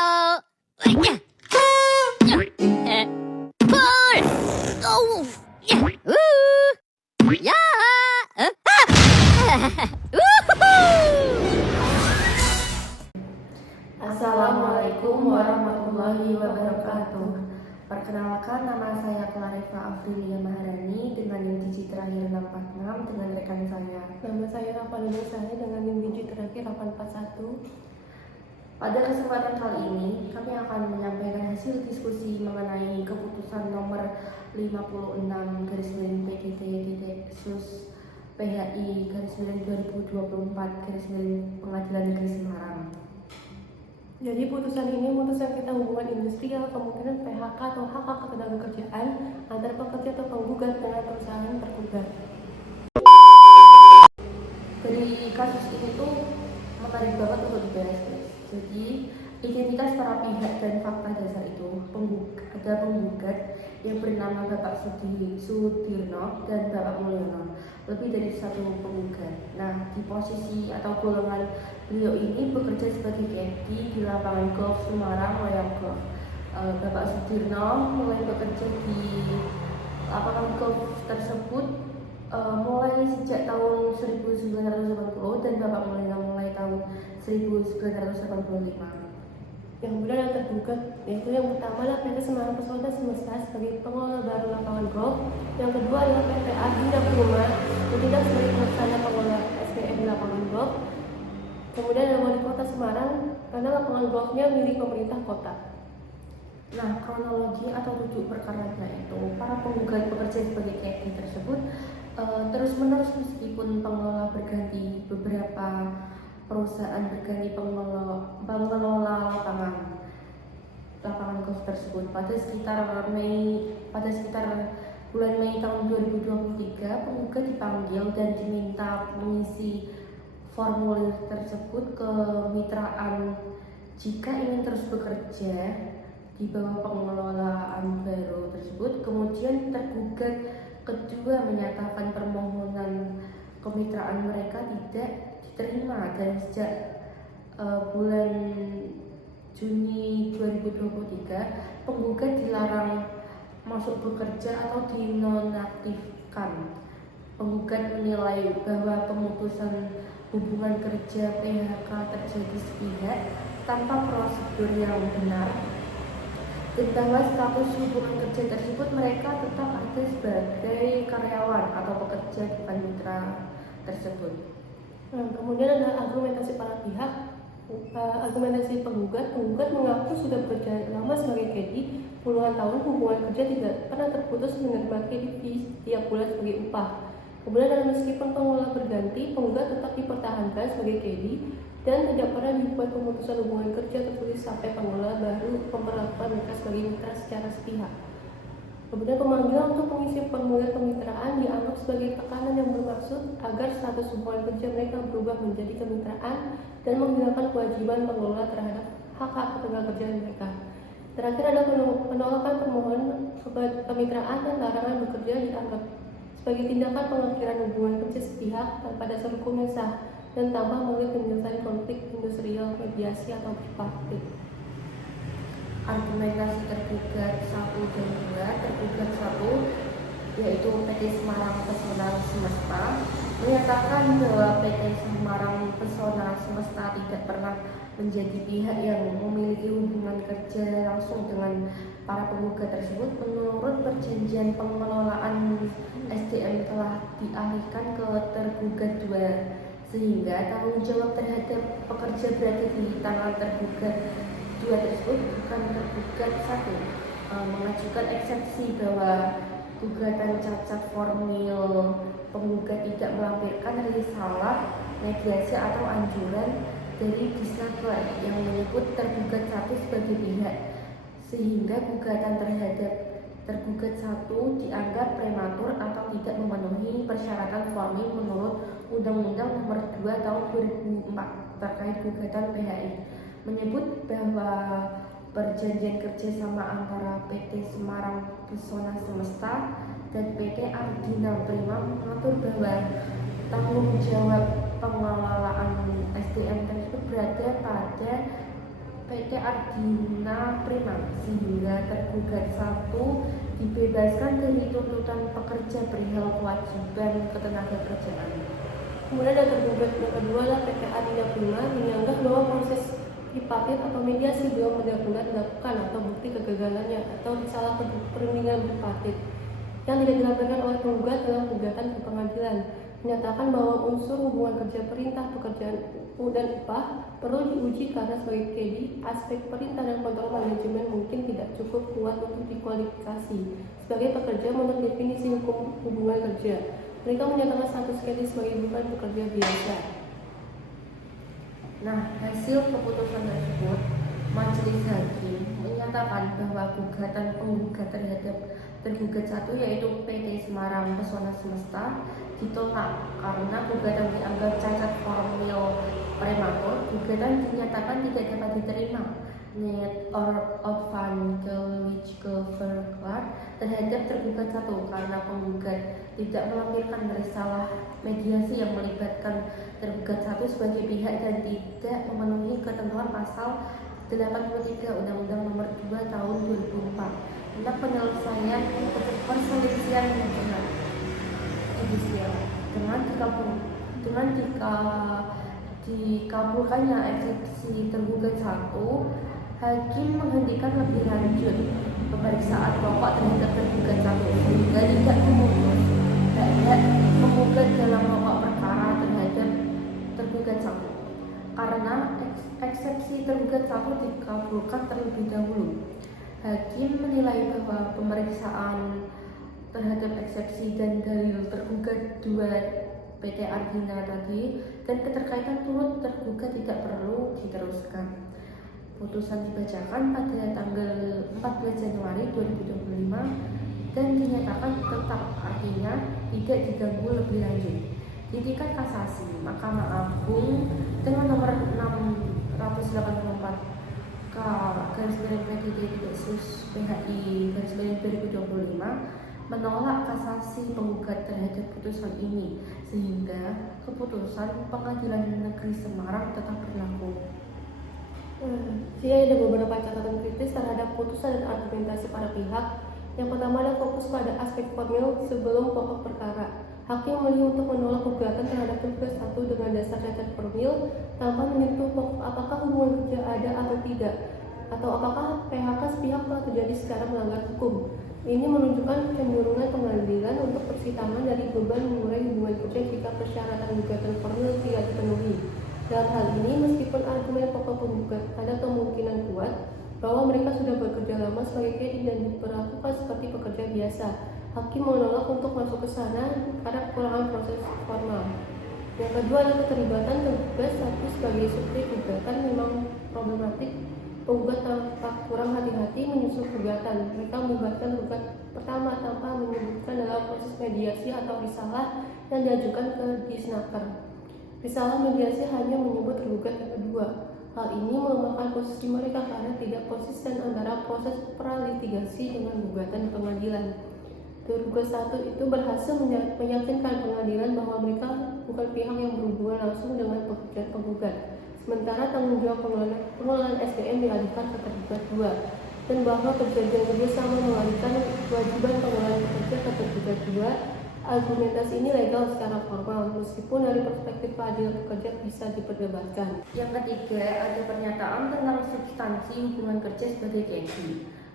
Halo. Pul. Oh. Ya. Assalamualaikum warahmatullahi wabarakatuh. Perkenalkan, nama saya Clarifa Afrilia Maharani dengan NIM digit terakhir 646 dengan rekan saya. Nama saya Rafael Sari dengan NIM digit terakhir 841. Pada kesempatan kali ini, kami akan menyampaikan hasil diskusi mengenai keputusan nomor 56 PDT/SUS PHI 2024 Pengadilan Negeri Semarang. Jadi putusan ini memutuskan kita hubungan industrial, kemungkinan PHK atau hak ketenagakerjaan antara pekerja atau penggugat dengan perusahaan tergugat. Dari kasus ini tuh menarik banget untuk dibahas, guys. Jadi identitas para pihak dan fakta dasar itu ada penggugat yang bernama Bapak Sudirno dan Bapak Mulyono, lebih dari satu penggugat. Nah, di posisi atau golongan beliau ini bekerja sebagai caddy di lapangan golf Semarang Royal Golf. Bapak Sudirno mulai bekerja di lapangan golf tersebut mulai sejak tahun 1980 dan Bapak Mulyono mulai tahun 1985. Yang kemudian yang tergugat yaitu yang pertama adalah PT Semarang Pesona Semesta sebagai pengelola baru lapangan golf. Yang kedua adalah PT Adina Prima bertindak sebagai pelaksana pengelola SDM di lapangan golf. Kemudian ada Wali Kota Semarang karena lapangan golfnya milik pemerintah kota. Nah, kronologi atau rujuk perkaranya itu para penggugat bekerja sebagai caddy tersebut terus-menerus meskipun pengelola berganti, beberapa perusahaan berganti pengelola lapangan golf tersebut. Pada sekitar bulan Mei tahun 2023, penggugat dipanggil dan diminta mengisi formulir tersebut kemitraan jika ingin terus bekerja di bawah pengelolaan baru tersebut. Kemudian tergugat kedua menyatakan permohonan kemitraan mereka tidak diterima dan sejak bulan Juni 2023 penggugat dilarang masuk bekerja atau dinonaktifkan. Penggugat menilai bahwa pemutusan hubungan kerja PHK terjadi sepihak tanpa prosedur yang benar, dan bahwa status hubungan kerja tersebut mereka tetap ada sebagai karyawan atau pekerja di panitra tersebut. Nah, kemudian ada argumentasi para pihak. Argumentasi penggugat mengaku sudah bekerja lama sebagai caddy puluhan tahun, hubungan kerja tidak pernah terputus, menerima caddy tiap bulan sebagai upah. Kemudian meskipun pengelola berganti, penggugat tetap dipertahankan sebagai caddy dan tidak pernah dibuat pemutusan hubungan kerja tertulis sampai pengelola baru memperlakukan mereka sebagai mitra secara sepihak. Kemudian pemanggilan untuk mengisi formulir kemitraan dianggap sebagai tekanan yang bermaksud agar status hubungan kerja mereka berubah menjadi kemitraan dan menghilangkan kewajiban pengelola terhadap hak ketenagakerjaan mereka. Terakhir ada penolakan permohonan kemitraan dan larangan bekerja dianggap sebagai tindakan pengakhiran hubungan kerja sepihak tanpa dasar hukum yang sah dan tanpa melalui penyelesaian konflik industrial, mediasi atau tripartit. Argumentasi tergugat 1 dan 2. Tergugat 1 yaitu PT Semarang Pesona Semesta menyatakan bahwa PT Semarang Pesona Semesta tidak pernah menjadi pihak yang memiliki hubungan kerja langsung dengan para penggugat tersebut. Menurut perjanjian pengelolaan SDM telah dialihkan ke tergugat 2, sehingga tanggung jawab terhadap pekerja berada di tangan tergugat 2 tersebut, bukan tergugat 1. Mengajukan eksepsi bahwa gugatan cacat formil penggugat tidak melampirkan risalah, mediasi atau anjuran dari Disnaker yang menyebut tergugat 1 sebagai pihak, sehingga gugatan terhadap tergugat 1 dianggap prematur atau tidak memenuhi persyaratan formil menurut Undang-Undang Nomor 2 Tahun 2004 terkait gugatan PHI, menyebut bahwa perjanjian kerjasama antara PT Semarang Pesona Semesta dan PT Adina Prima mengatur bahwa tanggung jawab pengelolaan SDM tersebut berada pada PT PT Ardina Prima, sehingga tergugat 1 dibebaskan dari tuntutan pekerja perihal kewajiban ketenagakerjaan. Kemudian yang tergugat yang kedua adalah PT Ardina Prima menyanggah bahwa proses tripartit atau mediasi belum benar-benar dilakukan atau bukti kegagalannya atau salah perundingan tripartit yang tidak dilakukan oleh penggugat dalam gugatan ke pengadilan, menyatakan bahwa unsur hubungan kerja perintah pekerjaan dan upah perlu diuji karena sebagai KD, aspek perintah dan kontrol manajemen mungkin tidak cukup kuat untuk dikualifikasi sebagai pekerja menurut definisi hukum hubungan kerja. Mereka menyatakan status KD sebagai bukan pekerja biasa. Nah, hasil keputusan tersebut, Majelis Hakim menyatakan bahwa gugatan penggugat terhadap tergugat 1 yaitu PT Semarang Pesona Semesta ditolak karena gugatan dianggap cacat formil prematur. Gugatan dinyatakan tidak dapat diterima net or legal verklar terhadap tergugat 1 karena penggugat tidak melampirkan risalah mediasi yang melibatkan tergugat 1 sebagai pihak dan tidak memenuhi ketentuan pasal 83 Undang-Undang Nomor 2 Tahun 2004 tentang penyelesaian perselisihan hubungan judisial. Dengan dikabulkannya eksepsi tergugat 1, hakim menghentikan lebih lanjut pemeriksaan pokok terhadap tergugat 1 sehingga tidak memutus hak penggugat dalam pokok perkara terhadap tergugat 1 karena eksepsi tergugat 1 dikabulkan terlebih dahulu. Hakim menilai bahwa pemeriksaan terhadap eksepsi dan dalil tergugat 2 PT Ardina tadi dan keterkaitan turut tergugat tidak perlu diteruskan. Putusan dibacakan pada tanggal 14 Januari 2025 dan dinyatakan tetap, artinya tidak diganggu lebih lanjut. Di tingkat kasasi, Mahkamah Agung dengan nomor 684 K/PDD-PHI/2025 menolak kasasi penggugat terhadap putusan ini, sehingga keputusan Pengadilan Negeri Semarang tetap berlaku. Jika ada beberapa catatan kritis terhadap putusan dan argumentasi para pihak. Yang pertama adalah fokus pada aspek formil sebelum pokok perkara. Hakim memilih untuk menolak gugatan terhadap tergugat 1 dengan dasar cacat formil tanpa menyentuh pokok apakah hubungan kerja ada atau tidak, atau apakah PHK sepihak telah terjadi secara melanggar hukum. Ini menunjukkan kecenderungan pengadilan untuk persidangan dari beban mengurai hubungan kerja jika persyaratan gugatan formil tidak dipenuhi. Dalam hal ini, meskipun argumen pokok penggugat ada kemungkinan kuat bahwa mereka sudah bekerja lama sebagai KD dan diperlakukan seperti pekerja biasa, hakim menolak untuk masuk ke sana karena kekurangan proses formal. Yang kedua adalah keterlibatan tergugat 1 sebagai subjek gugatan memang problematik. Penggugat tampak kurang hati-hati menyusun gugatan. Mereka membuatkan gugat pertama tanpa menyebutkan dalam proses mediasi atau risalah yang diajukan ke Disnaker. Risalah mediasi hanya menyebut tergugat yang kedua. Hal ini melemahkan posisi mereka karena tidak konsisten antara proses pralitigasi dengan gugatan pengadilan. Tergugat 1 itu berhasil meyakinkan pengadilan bahwa mereka bukan pihak yang berhubungan langsung dengan pekerjaan penggugat. Sementara tanggung jawab pengelolaan SDM dialihkan ke tergugat 2 dan bahwa kejadian kerjasama mengalihkan kewajiban pengelolaan pekerja ke tergugat 2. Argumentasi ini legal secara formal, meskipun dari perspektif keadilan pekerja bisa diperdebatkan. Yang ketiga, ada pernyataan tentang substansi hubungan kerja sebagai KD.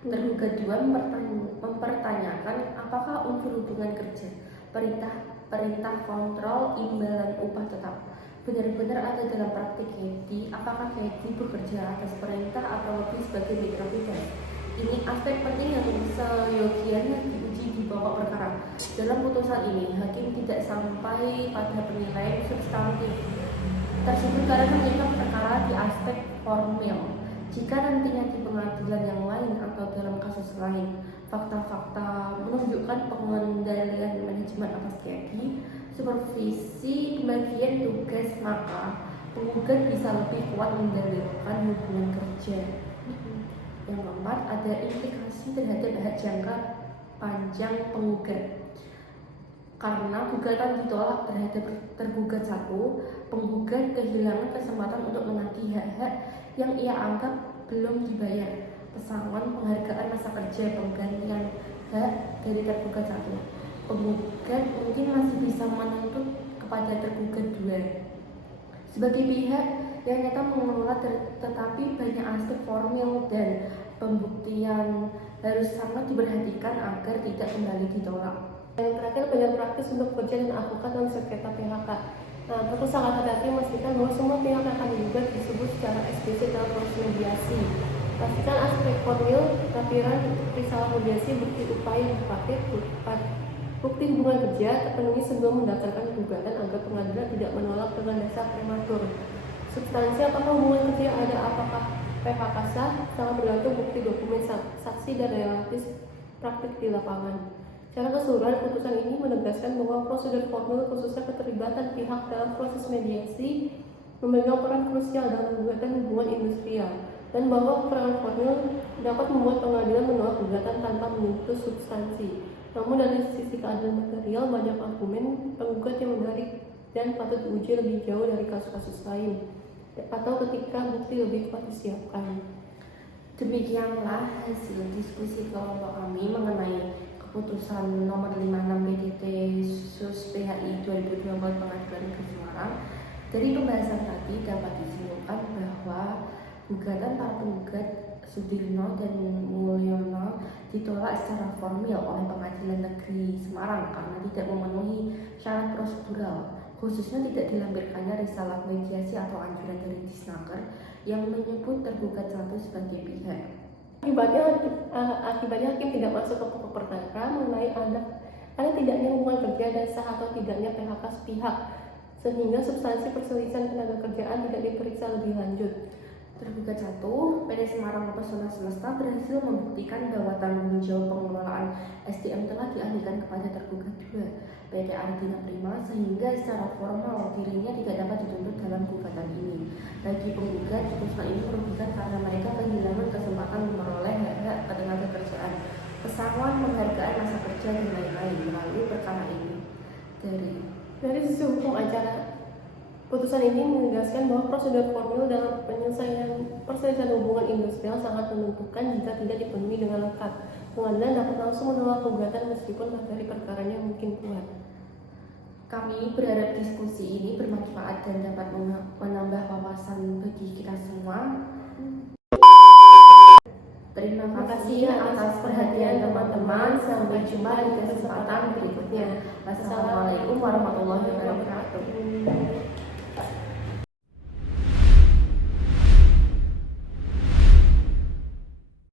Tergugat 2 mempertanyakan apakah unsur hubungan kerja, perintah kontrol, imbalan upah tetap benar-benar ada dalam praktik KD. Apakah KD bekerja atas perintah atau lebih sebagai mitra bidang? Ini aspek penting yang seyogianya diuji di pokok perkara. Dalam putusan ini, hakim tidak sampai pada penilaian substantif tersebut karena menyimak perkara di aspek formil. Jika nantinya di pengadilan yang lain atau dalam kasus lain, fakta-fakta menunjukkan pengendalian manajemen atas KD, supervisi pembagian tugas, maka penggugat bisa lebih kuat mendalilkan hubungan kerja. Yang keempat, ada implikasi terhadap hak jangka panjang penggugat. Karena gugatan ditolak terhadap tergugat 1, penggugat kehilangan kesempatan untuk menagih hak-hak yang ia anggap belum dibayar pesangon penghargaan masa kerja penggantian hak dari tergugat 1. Penggugat mungkin masih bisa menuntut kepada tergugat 2 sebagai pihak yang nyata mengelola tetapi banyak aspek formil dan pembuktian harus sangat diperhatikan agar tidak kembali ditolak. Yang terakhir, banyak praktis untuk kerja dan advokat dan sengketa PHK. Nah, perlu sangat hati-hati memastikan bahwa semua pihak yang akan digugat disebut secara eksplisit dalam proses mediasi. Pastikan aspek formil, lampiran risalah mediasi, bukti upaya yang dipakai, bukti hubungan kerja terpenuhi sebelum mendaftarkan gugatan agar pengadilan tidak menolak dengan dasar prematur. Substansi apakah hubungan kerja ada, apakah PHK sah, sangat bergantung bukti dokumen saksi dan relatif praktik di lapangan. Secara keseluruhan, putusan ini menegaskan bahwa prosedur formil khususnya keterlibatan pihak dalam proses mediasi memegang peran krusial dalam gugatan hubungan industrial dan bahwa peran formil dapat membuat pengadilan menolak gugatan tanpa menyentuh substansi. Namun dari sisi keadilan material, banyak argumen penggugat yang menarik dan patut diuji lebih jauh dari kasus-kasus lain atau ketika bukti lebih kuat disiapkan. Demikianlah hasil diskusi kelompok kami mengenai keputusan nomor 56 PDT SUS PHI 2024 Pengadilan Negeri Semarang. Dari pembahasan tadi dapat disimpulkan bahwa gugatan para penggugat Sudirno dan Mulyono ditolak secara formil oleh Pengadilan Negeri Semarang karena tidak memenuhi syarat prosedural, khususnya tidak dilampirkannya risalah mediasi atau anjuran dari Disnaker yang menyebut tergugat 1 sebagai pihak. Akibatnya hakim tidak masuk ke pokok perkara mengenai ada tidaknya hubungan kerja dan sah atau tidaknya PHK sepihak, sehingga substansi perselisihan tenaga kerjaan tidak diperiksa lebih lanjut. Tergugat 1, PT Semarang Pesona Semesta berhasil membuktikan bahwa tanggung jawab pengelolaan SDM telah dialihkan kepada tergugat 2, PT Ardina Prima, sehingga secara formal dirinya tidak dapat dituntut dalam gugatan ini. Bagi penggugat, putusan ini merugikan karena mereka kehilangan kesempatan memperoleh hak-hak ketenaga kerjaan, pesangon, penghargaan masa kerja, dan lain-lain melalui perkara ini. Dari sisi hukum acara, putusan ini menegaskan bahwa prosedur formil dalam perselisihan hubungan industrial sangat menentukan jika tidak dipenuhi dengan lengkap. Pengadilan dapat langsung menolak gugatan meskipun materi perkaranya mungkin kuat. Kami berharap diskusi ini bermanfaat dan dapat menambah wawasan bagi kita semua. Terima kasih atas perhatian teman-teman. Sampai jumpa di kesempatan berikutnya. Wassalamualaikum warahmatullahi wabarakatuh.